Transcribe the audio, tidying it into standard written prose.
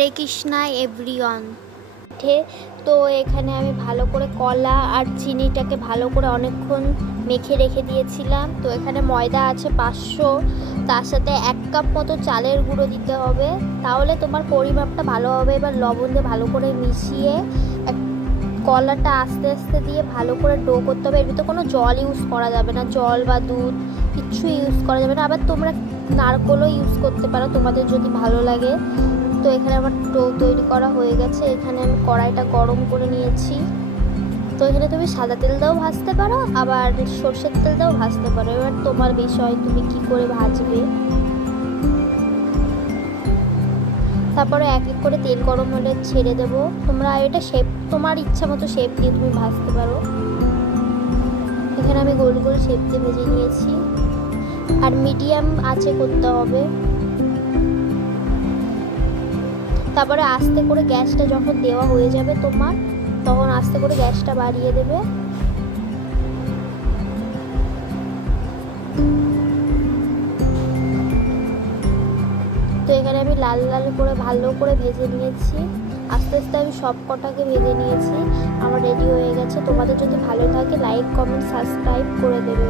হরে Krishna everyone. তো এখানে আমি ভালো করে কলা আর চিনিটাকে ভালো করে অনেকক্ষণ মেখে রেখে দিয়েছিলাম। তো এখানে ময়দা আছে 500, তার সাথে 1 কাপ মতো চালের গুঁড়ো দিতে হবে, তাহলে তোমার পরিমাপটা ভালো হবে। এবার লবণ দিয়ে ভালো করে মিশিয়ে কলাটা আস্তে আস্তে দিয়ে ভালো করে ডো করতে হবে। এর ভিতরে কোনো জল ইউজ করা যাবে না, জল বা দুধ কিচ্ছু ইউজ করা যাবে না। আবার তোমরা নারকেলও ইউজ করতে পারো তোমাদের যদি ভালো লাগে। তো এখানে আমার ডো তৈরি করা হয়ে গেছে। এখানে আমি কড়াইটা গরম করে নিয়েছি। তো এখানে তুমি সাদা তেল দাও ভাজতে পারো, আবার সর্ষের তেল দাও ভাজতে পারো, এবার তোমার বিষয় তুমি কি করে ভাজবে। তারপরে এক এক করে তেল গরম হলে ছেড়ে দেবো। তোমরা এটা শেপ তোমার ইচ্ছা মতো শেপ দিয়ে তুমি ভাজতে পারো। এখানে আমি গোল গোল শেপ দিয়ে ভেজে নিয়েছি, আর মিডিয়াম আঁচে করতে হবে। তারপরে আস্তে করে গ্যাসটা যখন দেওয়া হয়ে যাবে তোমার, তখন আস্তে করে গ্যাসটা বাড়িয়ে দেবে। তো এখানে আমি লাল লাল করে ভালো করে ভেজে নিয়েছি। আস্তে আস্তে আমি সব কটাকে ভেজে নিয়েছি। আমার রেডি হয়ে গেছে। তোমাদের যদি ভালো থাকে লাইক কমেন্ট সাবস্ক্রাইব করে দেবে।